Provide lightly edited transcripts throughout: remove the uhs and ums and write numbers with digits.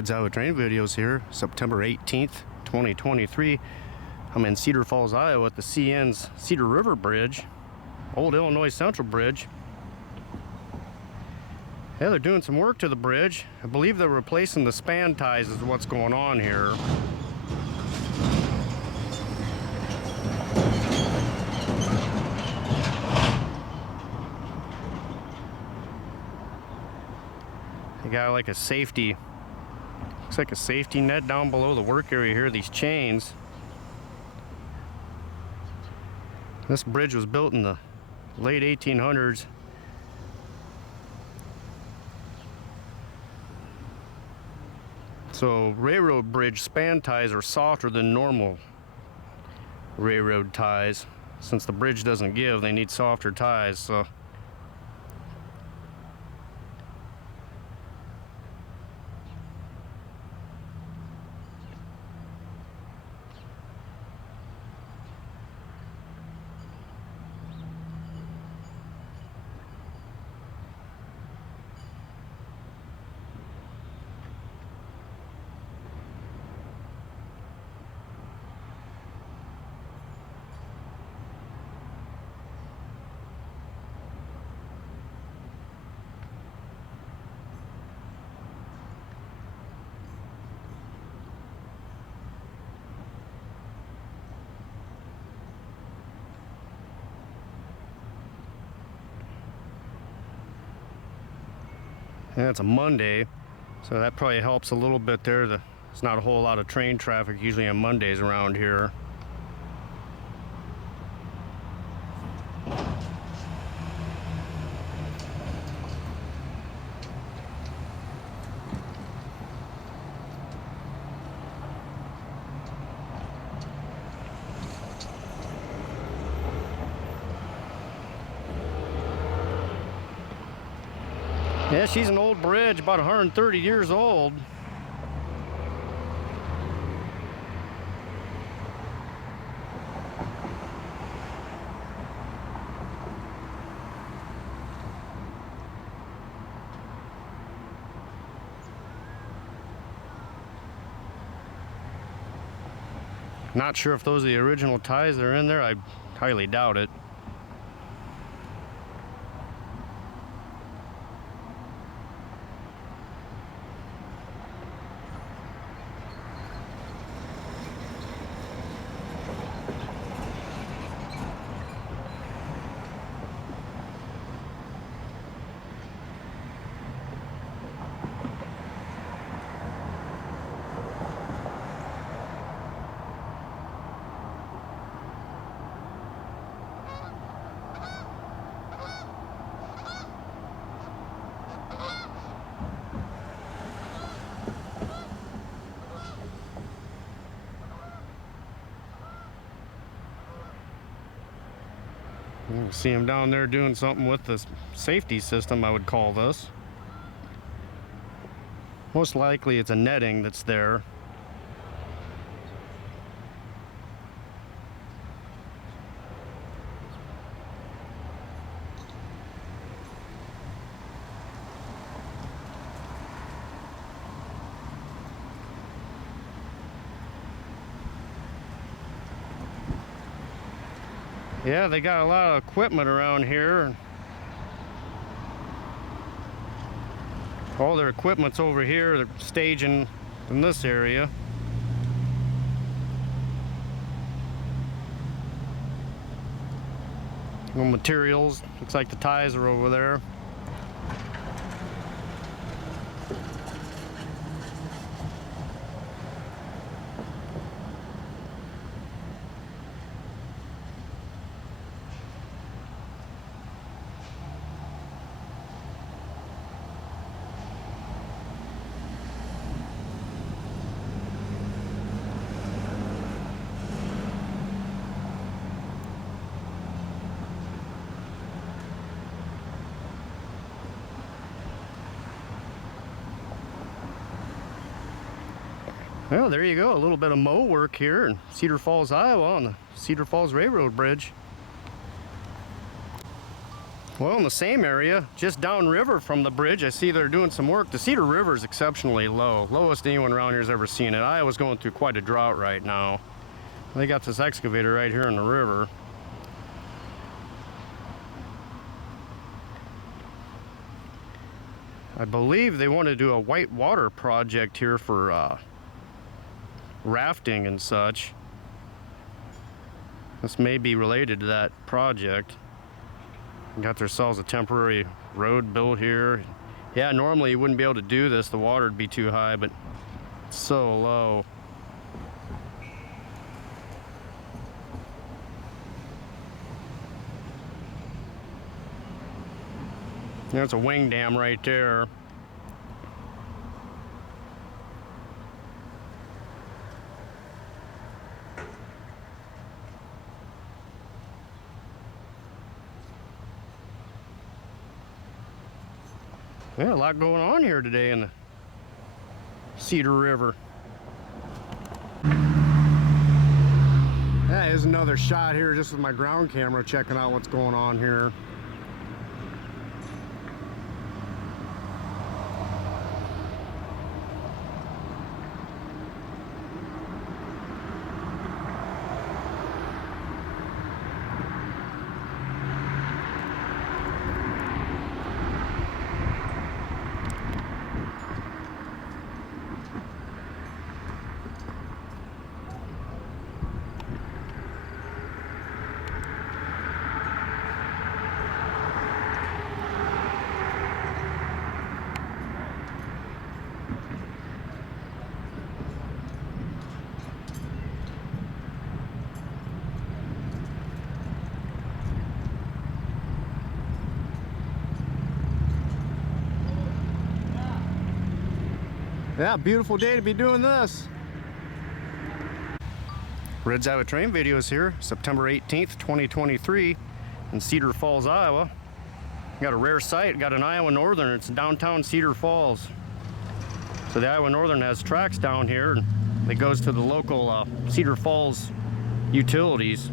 Fred's Iowa Train Videos here, September 18th, 2023. I'm in Cedar Falls, Iowa at the CN's Cedar River Bridge, Old Illinois Central Bridge. Yeah, they're doing some work to the bridge. I believe they're replacing the span ties is what's going on here. They got like a safety, looks like a safety net down below the work area here, these chains. This bridge was built in the late 1800s. So railroad bridge span ties are softer than normal railroad ties. Since the bridge doesn't give, they need softer ties. So yeah, it's a Monday, so that probably helps a little bit there. There's not a whole lot of train traffic usually on Mondays around here. Yeah, she's an old bridge, about 130 years old. Not sure if those are the original ties that are in there. I highly doubt it. See him down there doing something with the safety system, I would call this. Most likely it's a netting that's there. Yeah, they got a lot of equipment around here. All their equipment's over here. They're staging in this area. No materials. Looks like the ties are over there. Well, there you go, a little bit of MOW work here in Cedar Falls, Iowa on the Cedar Falls Railroad Bridge. Well, in the same area, just downriver from the bridge, I see they're doing some work. The Cedar River is exceptionally low. Lowest anyone around here has ever seen it. Iowa's going through quite a drought right now. They got this excavator right here in the river. I believe they want to do a whitewater project here for rafting and such. This may be related to that project. Got themselves a temporary road built here. Yeah, normally you wouldn't be able to do this. The water would be too high, but it's so low. There's a wing dam right there. Yeah, a lot going on here today in the Cedar River. Yeah, here's another shot here just with my ground camera checking out what's going on here. Yeah, beautiful day to be doing this. Red's Iowa Train videos here, September 18th, 2023 in Cedar Falls, Iowa. Got a rare sight, got an Iowa Northern. It's downtown Cedar Falls. So the Iowa Northern has tracks down here that goes to the local Cedar Falls utilities.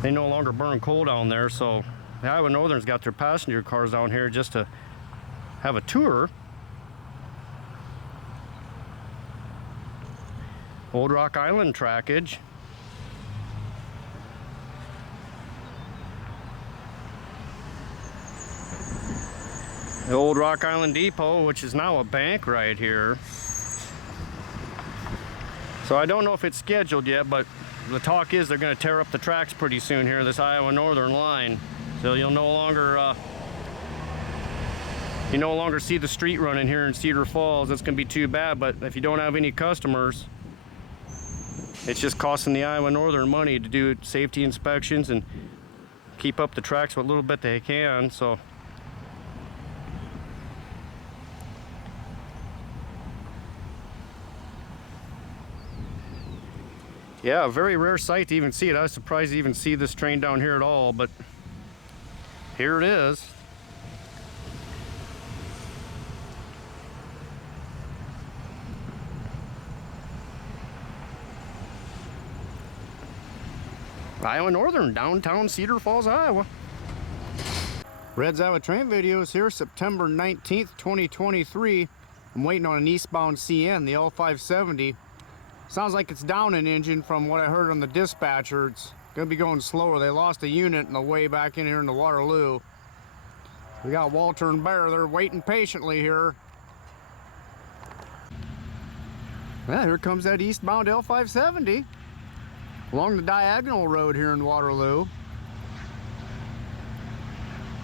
They no longer burn coal down there, so the Iowa Northern's got their passenger cars down here just to have a tour. Old Rock Island trackage. The Old Rock Island Depot, which is now a bank right here. So I don't know if it's scheduled yet, but the talk is they're going to tear up the tracks pretty soon here, this Iowa Northern line. So you'll no longer see the street running here in Cedar Falls. That's going to be too bad, but if you don't have any customers, it's just costing the Iowa Northern money to do safety inspections and keep up the tracks what little bit they can. So yeah, a very rare sight to even see it. I was surprised to even see this train down here at all, but here it is. Iowa Northern, downtown Cedar Falls, Iowa. Red's Iowa Train videos here, September 19th, 2023. I'm waiting on an eastbound CN, the L570. Sounds like it's down an engine from what I heard on the dispatcher. It's gonna be going slower. They lost a unit on the way back in here into Waterloo. We got Walter and Bear, they're waiting patiently here. Yeah, here comes that eastbound L570. Along the diagonal road here in Waterloo.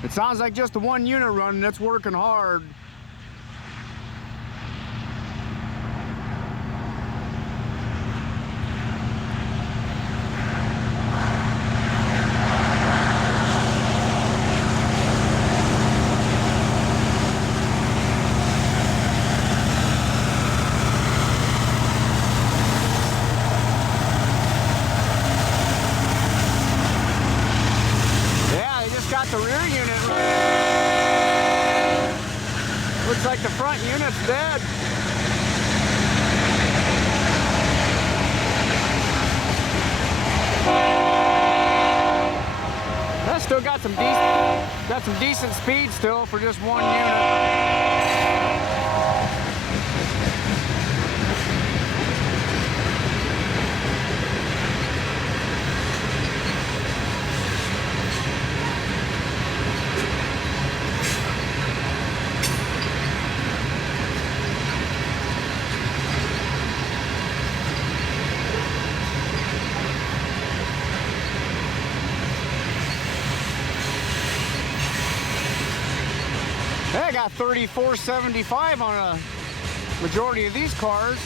It sounds like just the one unit running, that's working hard. Got the rear unit running. Looks like the front unit's dead. I still got some decent. Got some decent speed still for just one unit. I got 3475 on a majority of these cars.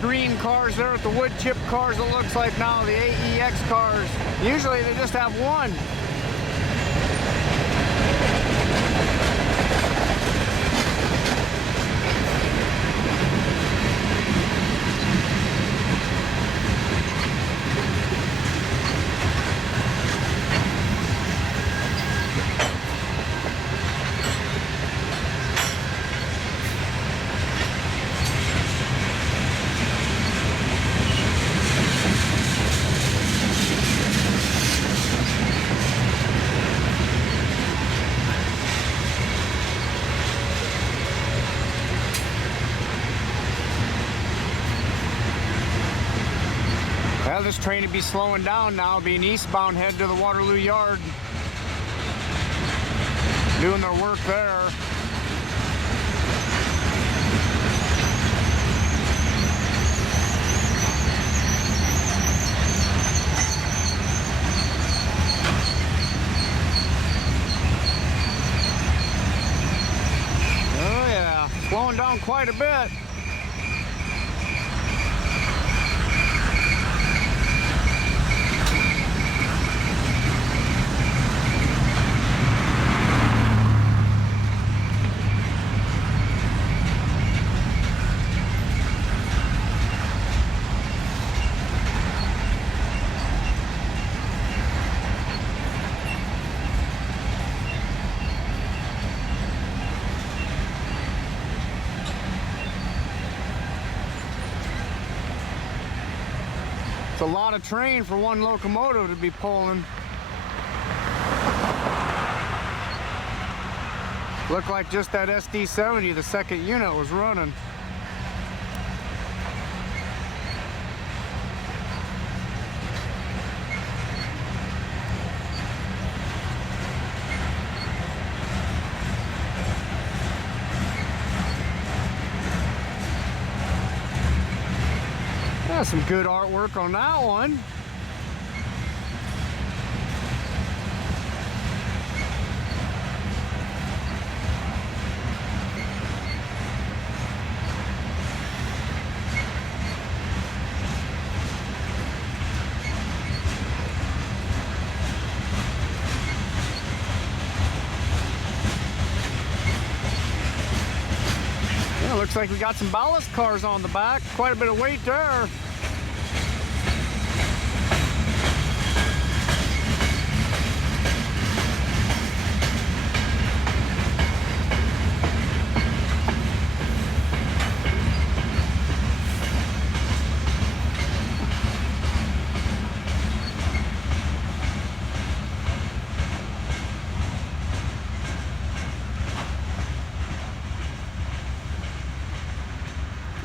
Green cars there at the wood chip cars, it looks like now, the AEX cars. Usually they just have one. Well, this train would be slowing down now, being eastbound, head to the Waterloo Yard. Doing their work there. Oh yeah, slowing down quite a bit. It's a lot of train for one locomotive to be pulling. Looked like just that SD70, the second unit, was running. Some good artwork on that one. Yeah, looks like we got some ballast cars on the back. Quite a bit of weight there.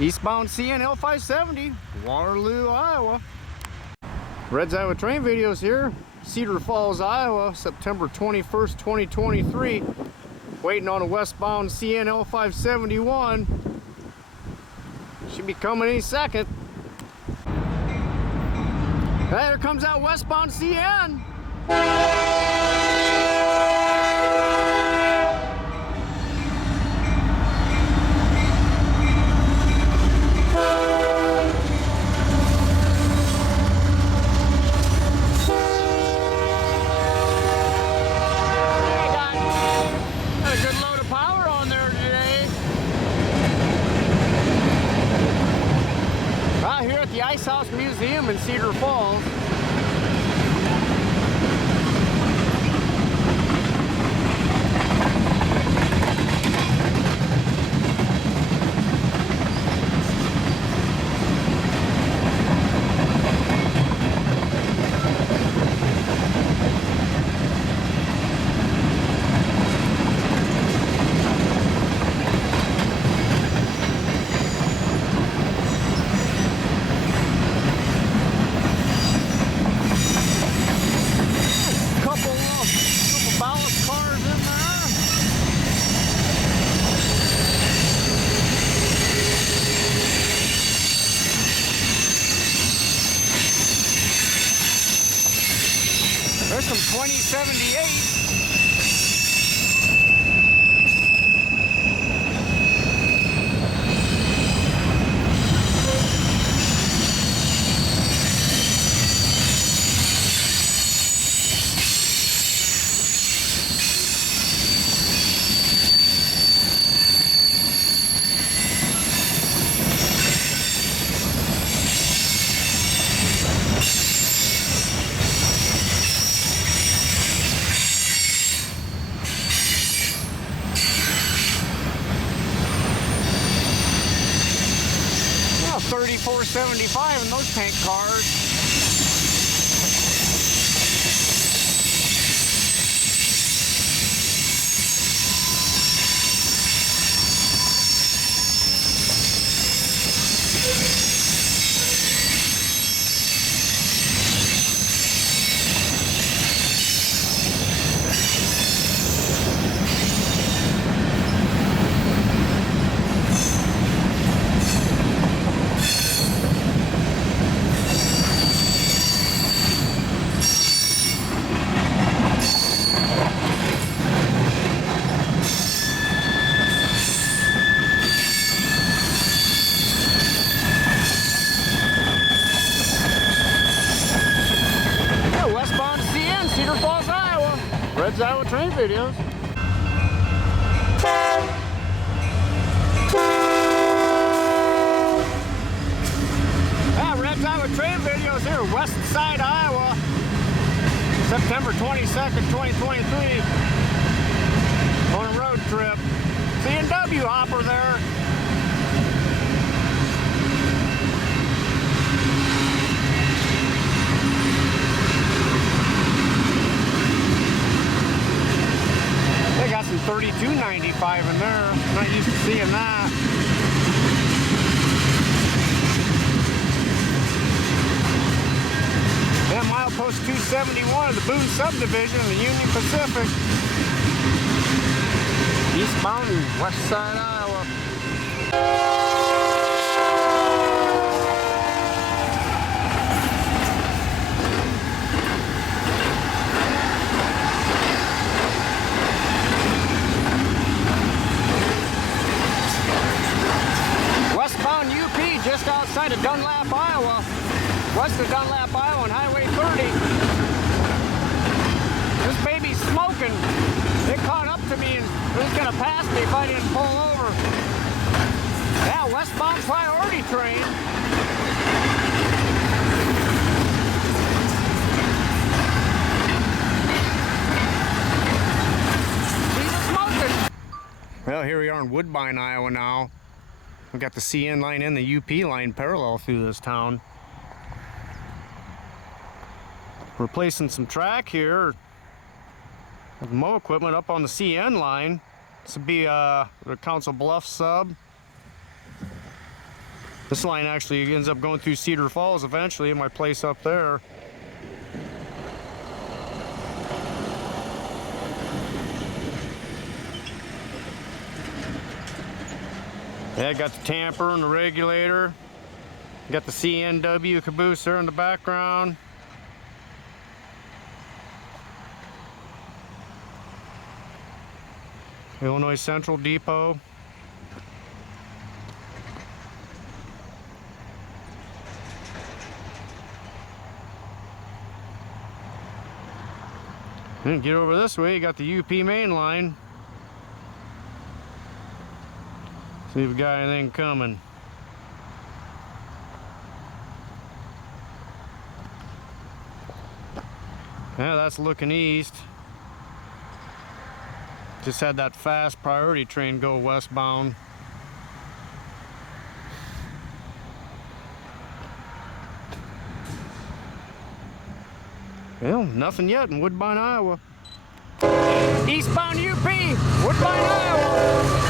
Eastbound CN L570, Waterloo, Iowa. Red's Iowa Train Videos here. Cedar Falls, Iowa, September 21st, 2023. Waiting on a westbound CN L571. Should be coming any second. There comes that westbound CN. The Ice House Museum in Cedar Falls. There's some 2078. Well, 3475 in those tank cars. Cedar Falls, Iowa. Red's Iowa Train Videos. Red's Iowa Train Videos here, West Side, Iowa. September 22nd, 2023. On a road trip. C&W hopper there. They got some 3295 in there. Not used to seeing that. Yeah, milepost 271 of the Boone subdivision of the Union Pacific. Eastbound and West Side, Iowa. Westbound UP just outside of Dunlap, Iowa. West of Dunlap, Iowa on Highway 30. This baby's smoking. It caught up to me and it was gonna pass me if I didn't pull over. Yeah, westbound priority train. She's smoking. Well, here we are in Woodbine, Iowa now. We've got the CN line and the UP line parallel through this town. Replacing some track here with mow equipment up on the CN line. This would be the Council Bluffs sub. This line actually ends up going through Cedar Falls eventually, my place up there. Yeah, got the tamper and the regulator. Got the CNW caboose there in the background. Illinois Central Depot. Then get over this way, you got the UP main line. See if we got anything coming. Yeah, that's looking east. Just had that fast priority train go westbound. Well, nothing yet in Woodbine, Iowa. Eastbound UP, Woodbine, Iowa.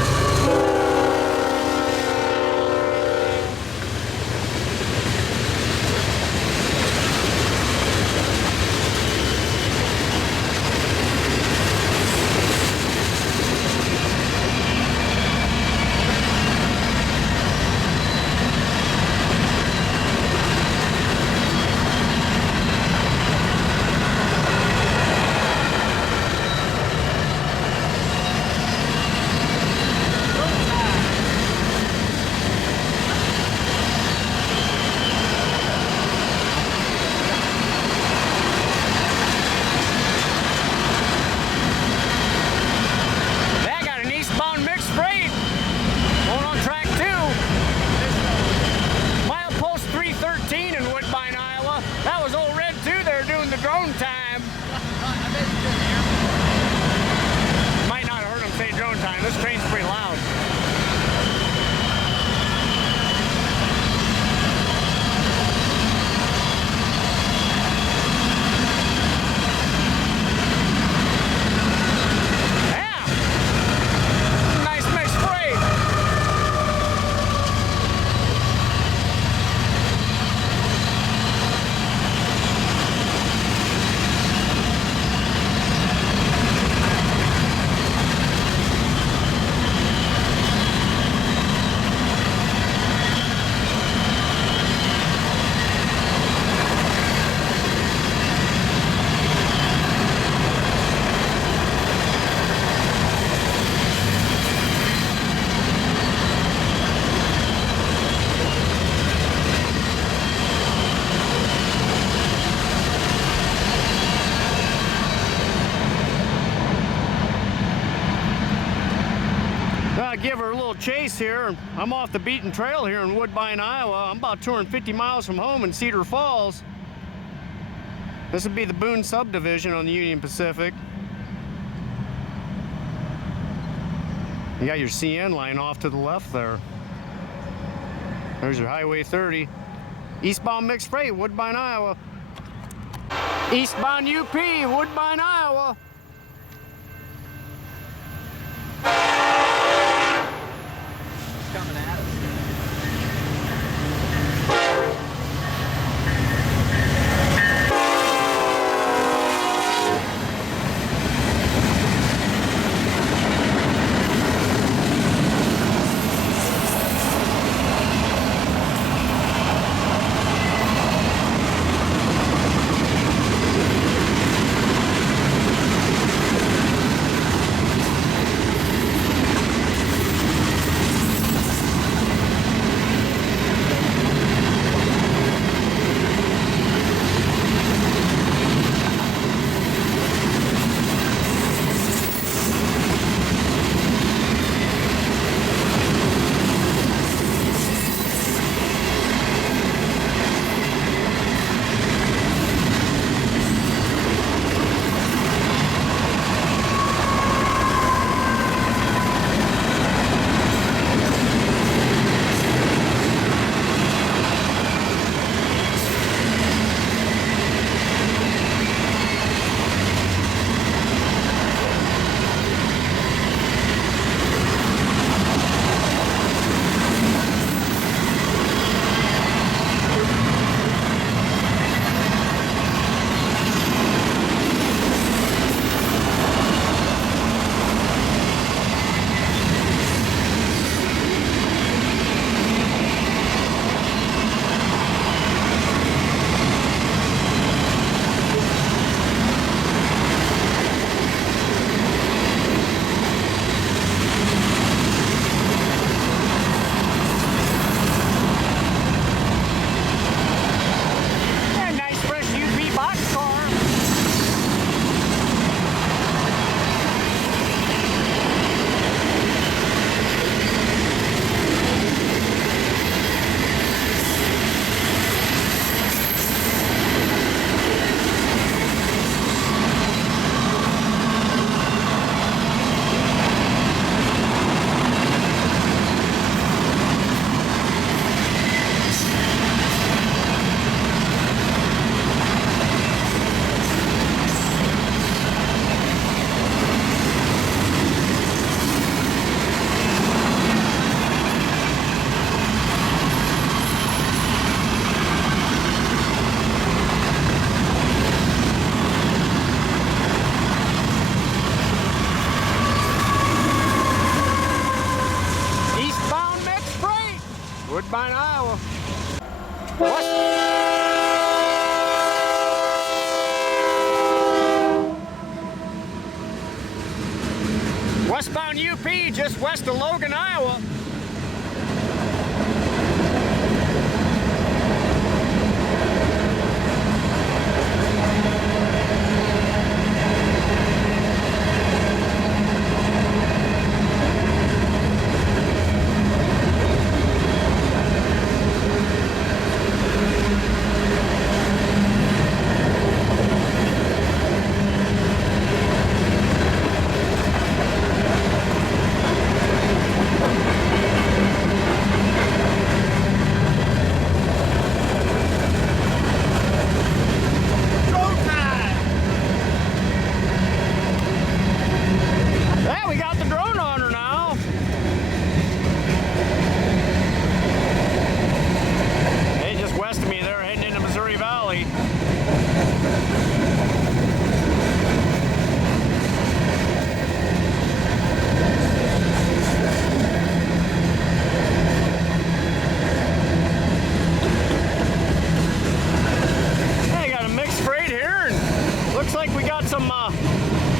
Give her a little chase here. I'm off the beaten trail here in Woodbine, Iowa. I'm about 250 miles from home in Cedar Falls. This would be the Boone subdivision on the Union Pacific. You got your CN line off to the left there. There's your Highway 30. Eastbound mixed freight, Woodbine, Iowa. Eastbound UP, Woodbine, Iowa. Coming at us. just west of Logan, Iowa.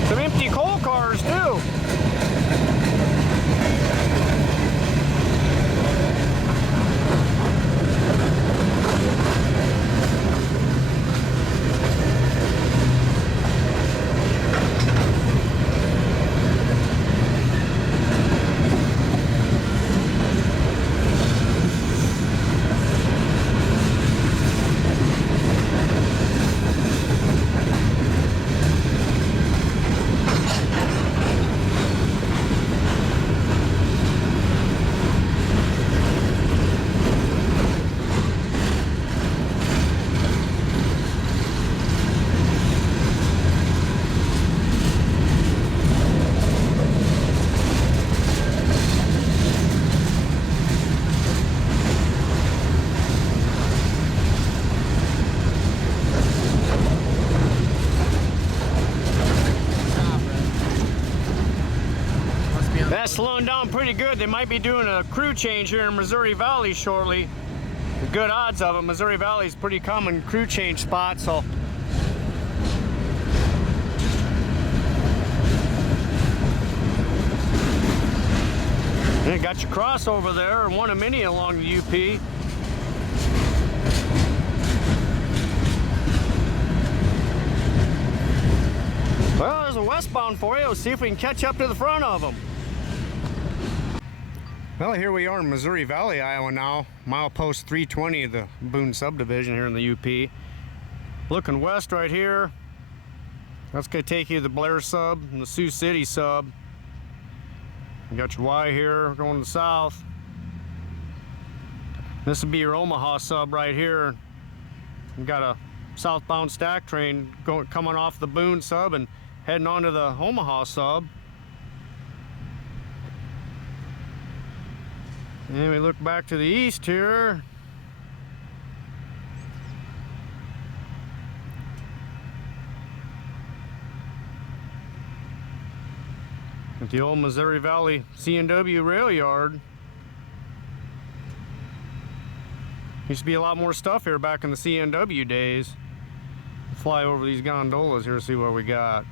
Some empty coal cars too. That's slowing down pretty good. They might be doing a crew change here in Missouri Valley shortly. Good odds of it. Missouri Valley is a pretty common crew change spot, so. And you got your crossover there, and one of many along the UP. Well, there's a westbound for you. Let's see if we can catch up to the front of them. Well, here we are in Missouri Valley, Iowa now. Milepost 320 of the Boone subdivision here in the UP. Looking west right here. That's going to take you to the Blair sub and the Sioux City sub. You got your Y here going to the south. This would be your Omaha sub right here. You got a southbound stack train coming off the Boone sub and heading on to the Omaha sub. And we look back to the east here. At the old Missouri Valley C&W rail yard. Used to be a lot more stuff here back in the C&W days. Fly over these gondolas here, see what we got.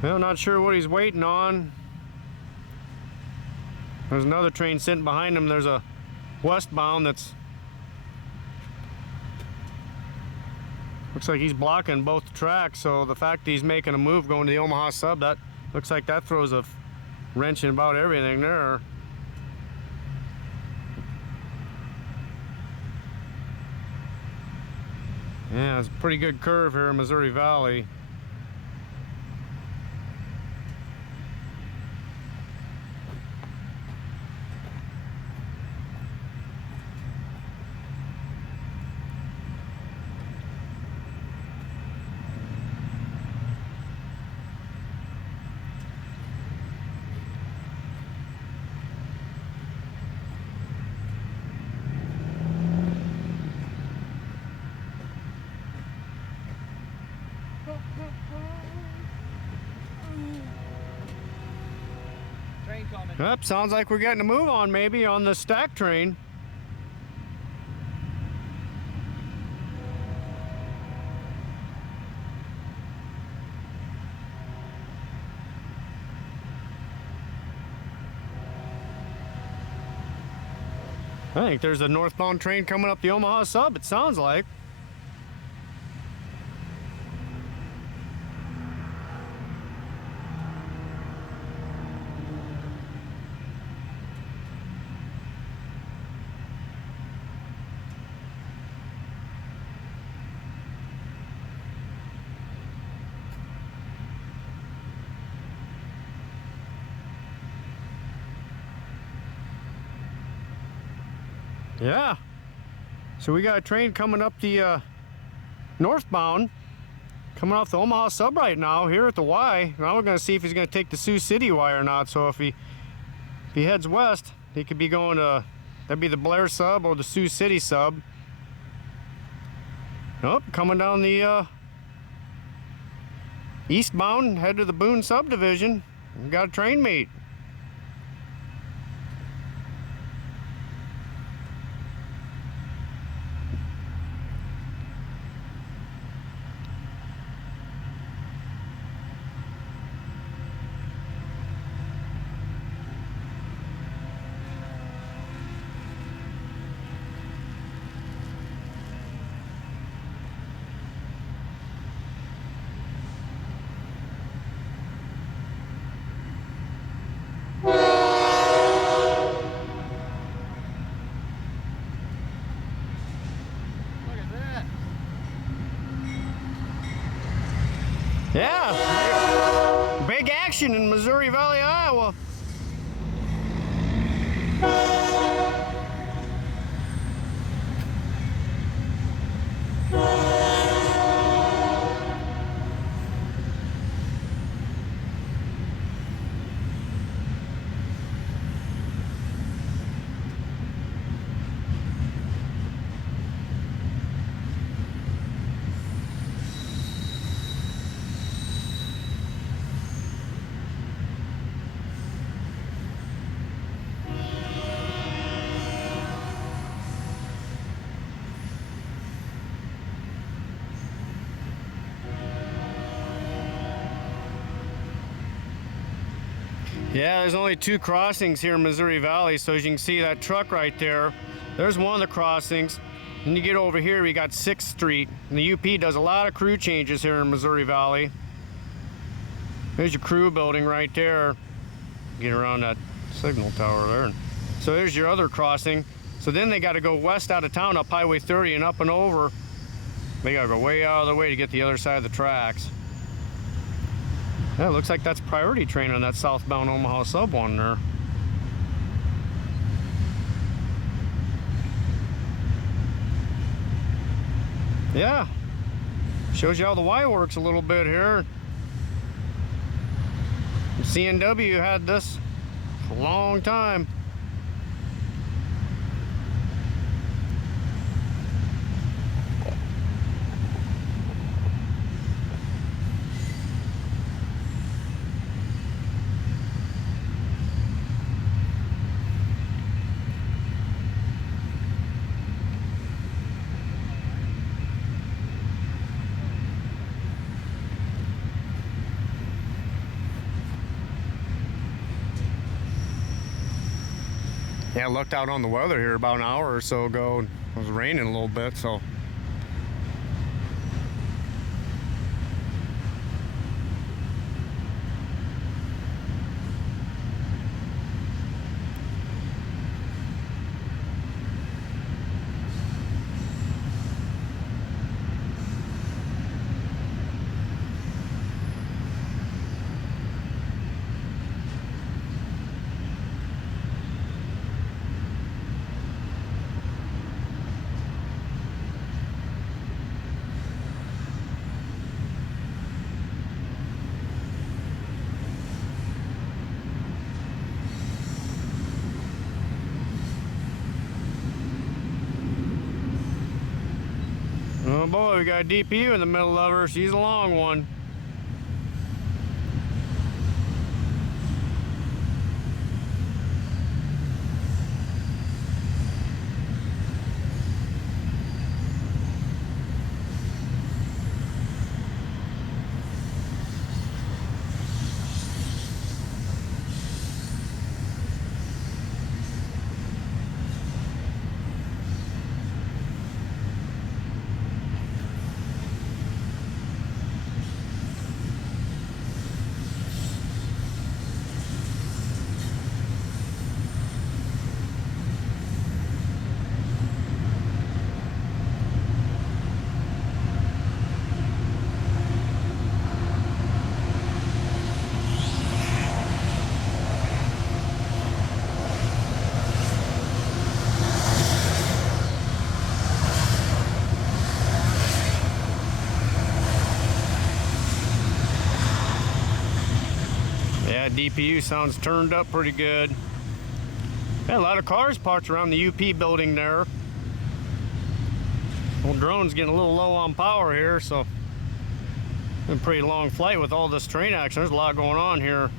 Well, not sure what he's waiting on. There's another train sitting behind him. There's a westbound that's looks like he's blocking both tracks, so the fact that he's making a move going to the Omaha sub, that looks like that throws a wrench in about everything there. Yeah, it's a pretty good curve here in Missouri Valley. Train coming. Yep, sounds like we're getting a move on maybe on the stack train. I think there's a northbound train coming up the Omaha Sub, it sounds like. Yeah, so we got a train coming up the northbound, coming off the Omaha Sub right now here at the Y. Now we're gonna see if he's gonna take the Sioux City Y or not. So if he heads west, he could be going to, that'd be the Blair Sub or the Sioux City Sub. Nope, coming down the eastbound, head to the Boone subdivision. We got a train meet. Yeah, big action in Missouri Valley, Iowa. Yeah, there's only 2 crossings here in Missouri Valley, so as you can see that truck right there, there's one of the crossings. Then you get over here, we got 6th Street, and the UP does a lot of crew changes here in Missouri Valley. There's your crew building right there. Get around that signal tower there. So there's your other crossing. So then they got to go west out of town up Highway 30 and up and over. They got to go way out of the way to get the other side of the tracks. Yeah, it looks like that's priority train on that southbound Omaha Sub one there. Yeah, shows you how the Y works a little bit here. CNW had this for a long time. Yeah, I looked out on the weather here about an hour or so ago. It was raining a little bit, so. boy, we got a DPU in the middle of her. She's a long one. Yeah, DPU sounds turned up pretty good. Yeah, a lot of cars parked around the UP building there. Old drone's getting a little low on power here, so been a pretty long flight with all this train action. There's a lot going on here.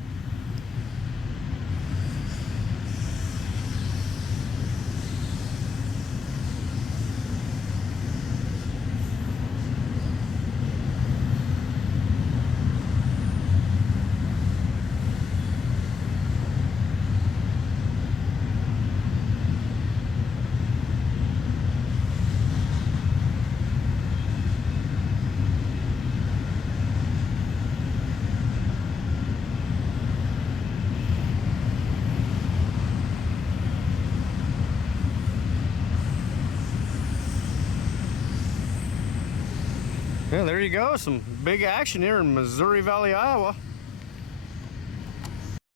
Yeah, there you go. Some big action here in Missouri Valley, Iowa.